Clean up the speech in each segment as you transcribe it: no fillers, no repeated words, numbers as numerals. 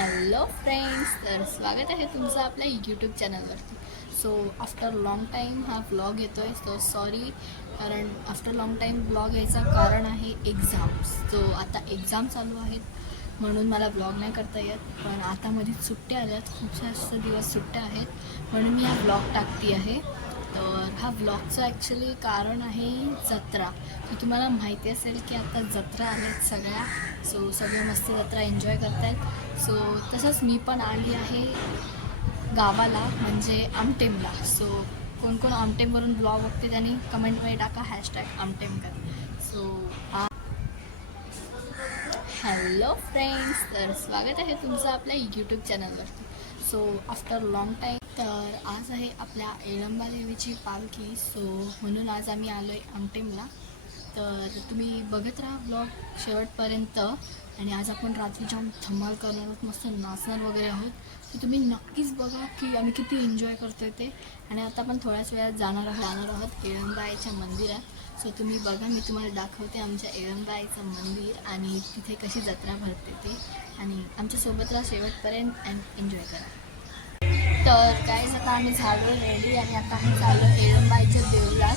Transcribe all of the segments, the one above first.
Hello friends, तर स्वागत आहे तुमचं आपल्या यूट्यूब चॅनलवरती. सो आफ्टर लाँग टाईम हा व्लॉग येतो आहे. सो सॉरी, कारण आफ्टर लाँग टाईम व्लॉग यायचं कारण आहे एक्झाम्स. सो आता एक्झाम चालू आहेत म्हणून मला व्लॉग नाही करता येत. पण आता मध्येच सुट्ट्या आल्यात, खूप जास्त दिवस सुट्ट्या आहेत म्हणून मी हा व्लॉग टाकते आहे. तर हा व्लॉगचं ॲक्च्युली कारण आहे जत्रा. सो तुम्हाला माहिती असेल की आता जत्रा आल्यात सगळ्या. सो सगळे मस्त जत्रा एन्जॉय करत आहेत. सो तसंच मी पण आली आहे गावाला, म्हणजे आमटेमला. सो कोण कोण आमटेमवरून ब्लॉग बघते त्यांनी कमेंटमध्ये टाका #आमटेमकर. सो हॅलो फ्रेंड्स, तर स्वागत आहे तुमचं आपल्या यूट्यूब चॅनलवरती. सो आफ्टर लाँग टाईम तर आज आहे आपल्या येळंबा देवीची पालखी. सो म्हणून आज आम्ही आलो आहे आमटेमला. तर तुम्ही बघत राहा ब्लॉग शेवटपर्यंत. आणि आज आपण रात्री जाम धमाल करणार आहोत, मस्त नाचणार वगैरे आहोत. तर तुम्ही नक्कीच बघा की आम्ही किती एन्जॉय करतो आहे ते. आणि आता आपण थोड्याच वेळात जाणार आहोत येळंबाईच्या मंदिरात. सो तुम्ही बघा, मी तुम्हाला दाखवते आमच्या येळंबाईचं मंदिर आणि तिथे कशी जत्रा भरते ते. आणि आमच्यासोबत राहा शेवटपर्यंत अँड एन्जॉय करा. तर काहीच आता आम्ही झालो रेडी आणि आता आम्ही चाललो येळंबाईच्या देवळात.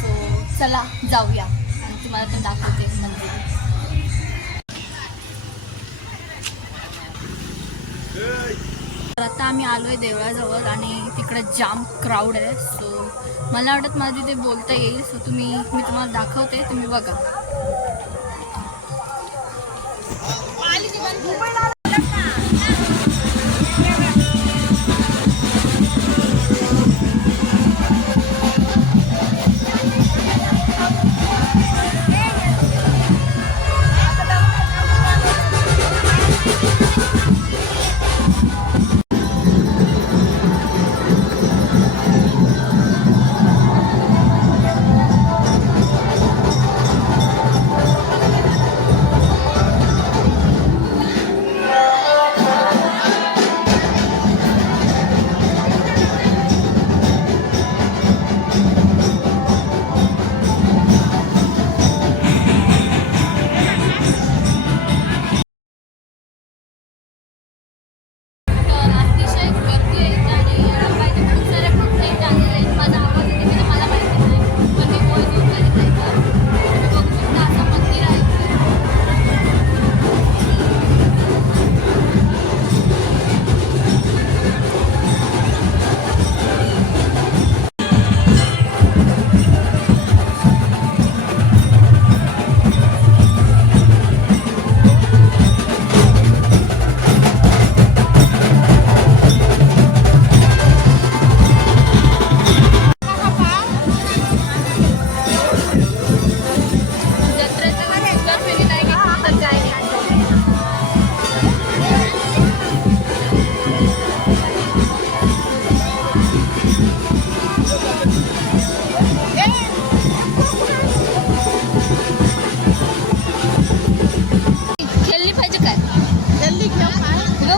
सो चला जाऊया आणि तुम्हाला ते दाखवते मंदिर. तर आता आम्ही आलो आहे देवळाजवळ आणि तिकडे जाम क्राऊड आहे. सो मला वाटत मला तिथे बोलता येईल. सो मी तुम्हाला दाखवते, तुम्ही बघा.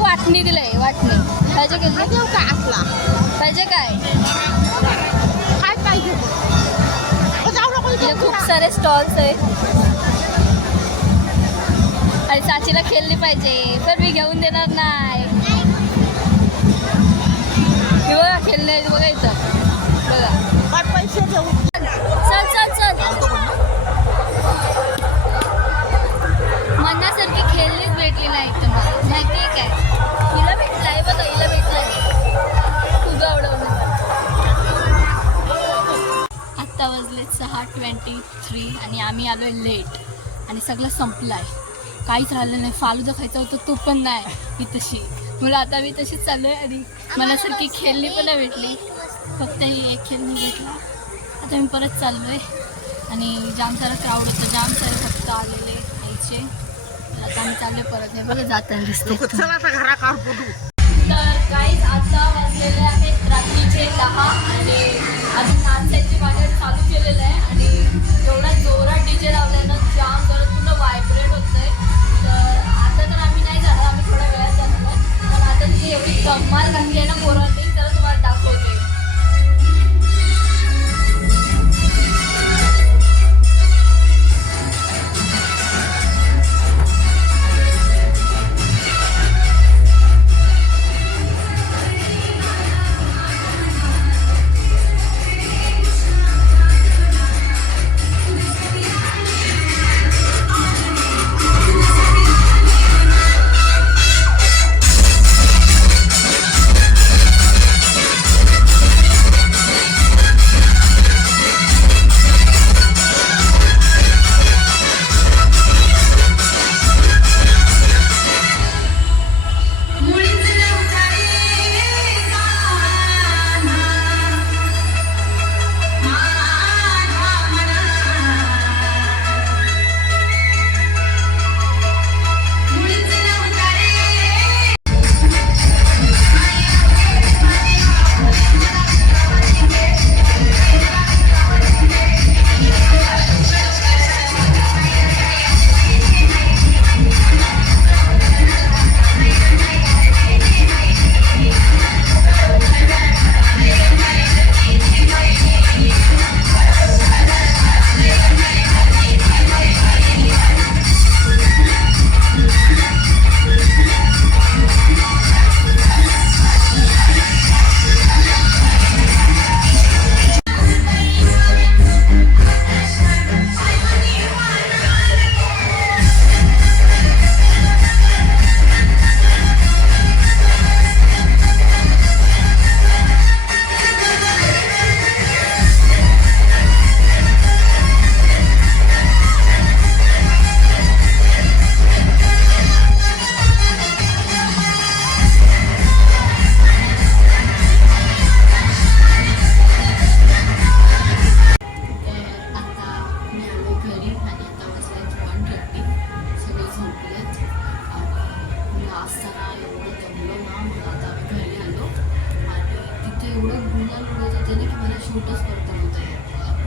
वाटणी दिलंय, वाटणी पाहिजे का असला पाहिजे काय काय पाहिजे. खूप सारे स्टॉल्स आहेत आणि चाचीला खेळली पाहिजे पण मी घेऊन देणार नाही. बघा खेळणे बघा इथं बघा पैसे घेऊ. चल चल चल, मनासारखी खेळणीच भेटली नाही तुम्हाला माहिती आहे काय. हिला भेटलाय बघा, हिला भेटलाय तुझं आवडवलं. आत्ता वाजले 6:23 आणि आम्ही आलोय लेट आणि सगळं संपलं आहे. काहीच राहिलं नाही. फालुदा खायचा होता तो पण नाही. मी तशी मला आता मी तशीच चालू आहे आणि मनासारखी खेळणी पण नाही भेटली, फक्त ही एक खेळणी भेटला. आता मी परत चाललो आहे आणि जाम सारा क्राऊड होतं, जाम सारे फक्त आलेले यायचे. आता आम्ही चालले परत. हे बघा जाताना दिसते. तर काहीच आता वाजलेले आहेत रात्रीचे 10 आणि अजून नाचायची बाहेर चालू केलेलं आहे आणि एवढा जोरात डीजे लावल्यानं जाम जोरात पूर्ण व्हायब्रेट होतं आहे. तर आता तर आम्ही नाही जाणार, आम्ही थोड्या वेळात जाणार. पण आता तिथे एवढी धमाल घातली आहे ना पोरांनी, तर तुम्हाला दाखवते.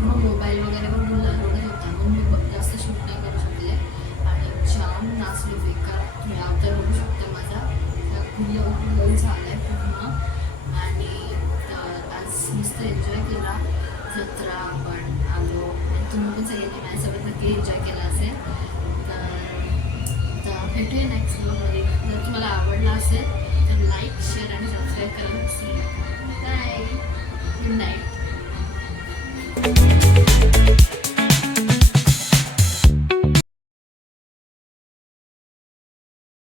मग मोबाईल वगैरे बघून रडत होता, म्हणून मी जास्त शूट नाही करू शकले. आणि जाम नाचलो बेकार. तुम्ही आता बघू शकता माझा गुल झाला आहे पूर्ण. आणि तर आज मस्त एन्जॉय केला जत्रा. आपण आलो आणि तुम्ही पण सगळ्यांनी माझ्यासोबत नक्की एन्जॉय केला असेल. तर भेटूया नेक्स्ट व्हिडिओमध्ये. जर तुम्हाला आवडला असेल तर लाईक